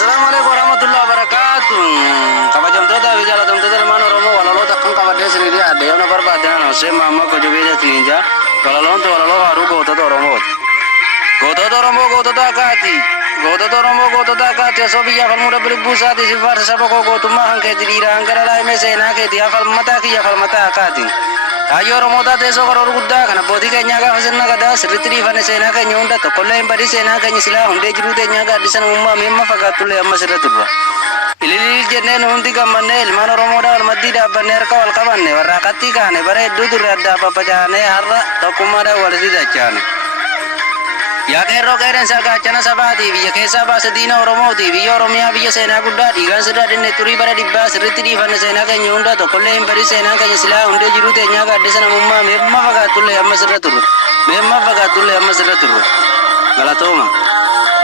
Assalamualaikum warahmatullahi wabarakatuh. Kabajamtoota fi jaalatamtoota ilmaan Oromoo walaloota kan qabadhee sirrii adda yoona barbaadan Hussein Maammoo Kojobeeja Tininja walaloon walaloo haaduu gootota Oromooti. Gootota Oromoo gootota akkaati. Gootota Oromoo gootota akkaati osoo biyya falmuu dabali buusaati si faarsa saba koo gootummaa kan keeti dhiiraa hangara laayimee seenaa keeti falmataa kiyya falmataa akkaati. Kaayyo Oromootaa teessoo karoora guddaa kan abbootii keenyaa gaafa sirna gadaa sirriitti dhiifame seenaa keenya hunda tokkollee hin badii seenaa keenya silaa hundee jiruu teenyaa gaaddisan uummaa mi'amma fagaattullee amma sirra turra. Ililiil jenneen hundi gammannee ilmaan Oromoodhaa wal maddii dhaabbannee harka wal qabanne warraa qattii kaane bara hedduu turre addaa babbacaanee har'a tokkummaadhaan walitti dachaane. Yaa qeerroo qeerransaa gaachana sabaatii biyya keessaa baase diina Oromooti biyya Oromiyaa biyya seenaa guddaa dhiigaan sirraa dinne turii bara dhibbaa sirriitti dhiifanne seenaa keenya hunda tokkollee hin badii seenaa keenya silaa hundee jiruu teenyaa gaaddisa namummaa meemma fagaattullee amma sirra turre meemma fagaattullee amma sirra turre galatooma.